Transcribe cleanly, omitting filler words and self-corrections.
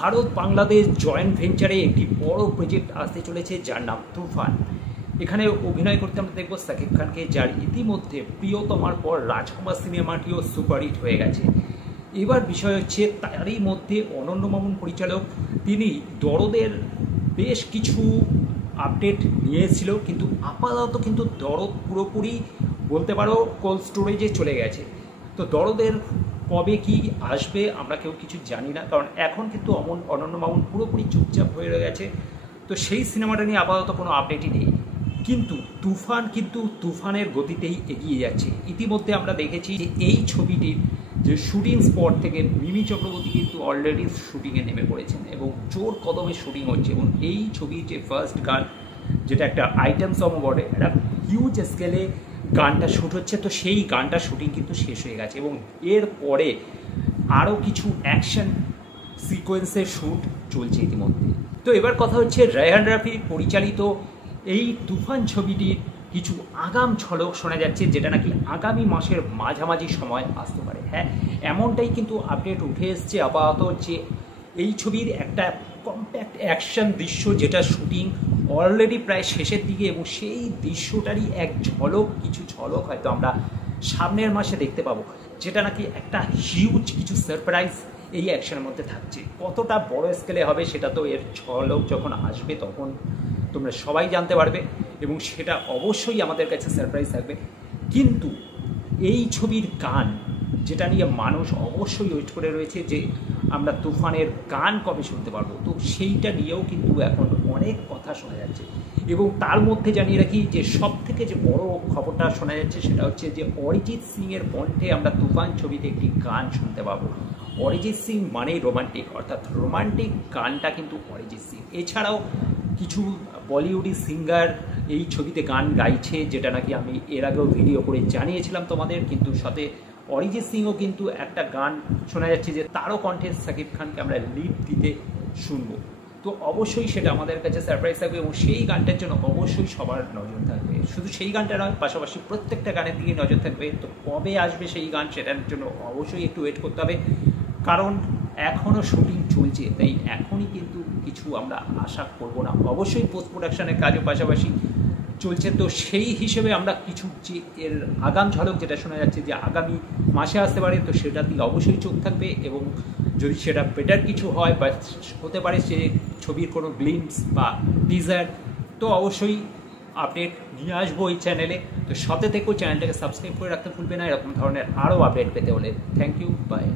Bharat Bangladesh joint ভেঞ্চারে একটি বড় project আসতে চলেছে যার নাম তুফান। এখানে অভিনয় করতে আমরা দেখব শাকিব খানকে, যার ইতিমধ্যে প্রিয়তমার পর রাজকুমার সিনেমাটিও সুপারহিট হয়ে গেছে। এবার বিষয় হচ্ছে তারই মধ্যে অনন্য মামুন পরিচালক, তিনি দরদের বেশ কিছু আপডেট নিয়েছিল, কিন্তু আপাতত কিন্তু দরদ পুরোপুরি বলতে পারো কোল্ড স্টোরেজে চলে গেছে। তো দরদের কবে কি আসবে আমরা কেউ কিছু জানি না, কারণ এখন কিন্তু অনন্য মামুন পুরোপুরি চুপচাপ হয়ে রয়ে গেছে। তো সেই সিনেমাটা নিয়ে আপাতত কোনো আপডেটই নেই, কিন্তু তুফানের গতিতেই এগিয়ে যাচ্ছে। ইতিমধ্যে আমরা দেখেছি যে এই ছবিটির যে শুটিং স্পট থেকে মিমি চক্রবর্তী কিন্তু অলরেডি শুটিংয়ে নেমে পড়েছেন এবং জোর কদমে শুটিং হচ্ছে। এবং এই ছবির যে ফার্স্ট গান, যেটা একটা আইটেম সং বটে, একটা হিউজ স্কেলে গানটা শ্যুট হচ্ছে। তো সেই গানটা শুটিং কিন্তু শেষ হয়ে গেছে এবং এরপরে আরও কিছু অ্যাকশন সিকোয়েন্সের শ্যুট চলছে ইতিমধ্যে। তো এবার কথা হচ্ছে রায়হান রাফি পরিচালিত এই তুফান ছবিটির কিছু আগাম ঝলক শোনা যাচ্ছে, যেটা নাকি আগামী মাসের মাঝামাঝি সময় আসতে পারে। হ্যাঁ, এমনটাই কিন্তু আপডেট উঠে এসছে আপাতত, যে এই ছবির একটা কম্প্যাক্ট অ্যাকশন দৃশ্য, যেটা শুটিং অলরেডি প্রায় শেষের দিকে, এবং সেই দৃশ্যটারই কিছু ঝলক হয়তো আমরা সামনের মাসে দেখতে পাবো, যেটা নাকি একটা হিউজ কিছু সারপ্রাইজ এই অ্যাকশনের মধ্যে থাকছে। কতটা বড় স্কেলে হবে সেটা তো এর ঝলক যখন আসবে তখন তোমরা সবাই জানতে পারবে, এবং সেটা অবশ্যই আমাদের কাছে সারপ্রাইজ থাকবে। কিন্তু এই ছবির গান, যেটা নিয়ে মানুষ অবশ্যই ওয়েট করে রয়েছে যে আমরা তুফানের গান কবে শুনতে পারবো, তো সেইটা নিয়েও কিন্তু এখন অনেক কথা শোনা যাচ্ছে। এবং তার মধ্যে জানিয়ে রাখি যে সব থেকে যে বড় খবরটা শোনা যাচ্ছে সেটা হচ্ছে যে অরিজিৎ সিংয়ের কণ্ঠে আমরা তুফান ছবিতে একটি গান শুনতে পাবো। অরিজিৎ সিং মানেই রোমান্টিক, অর্থাৎ রোমান্টিক গানটা কিন্তু অরিজিৎ সিং। এছাড়াও কিছু বলিউডি সিঙ্গার এই ছবিতে গান গাইছে, যেটা নাকি আমি এর আগেও ভিডিও করে জানিয়েছিলাম তোমাদের। কিন্তু সাথে অরিজিৎ সিংও কিন্তু একটা গান শোনা যাচ্ছে যে তারও কণ্ঠে শাকিব খানকে আমরা লিড দিতে শুনবো। তো অবশ্যই সেটা আমাদের কাছে সারপ্রাইজ থাকবে এবং সেই গানটার জন্য অবশ্যই সবার নজর থাকবে। শুধু সেই গানটা নয়, পাশাপাশি প্রত্যেকটা গানের দিকে নজর থাকবে। তো কবে আসবে সেই গান, সেটার জন্য অবশ্যই একটু ওয়েট করতে হবে, কারণ এখনও শুটিং চলছে, তাই এখনই কিন্তু কিছু আমরা আশা করব না। অবশ্যই পোস্ট প্রোডাকশনের কাজও পাশাপাশি চলছে। তো সেই হিসেবে আমরা কিছু যে এর আগাম ঝলক যেটা শোনা যাচ্ছে যে আগামী মাসে আসতে পারে, তো সেটার দিকে অবশ্যই চোখ থাকবে। এবং যদি সেটা বেটার কিছু হয় বা হতে পারে সে ছবির কোনো গ্লিম্পস বা টিজার, তো অবশ্যই আপডেট নিয়ে আসবো এই চ্যানেলে। তো সাথে থেকেও চ্যানেলটাকে সাবস্ক্রাইব করে রাখতে ভুলবে না এরকম ধরনের আরও আপডেট পেতে হলে। Thank you, by.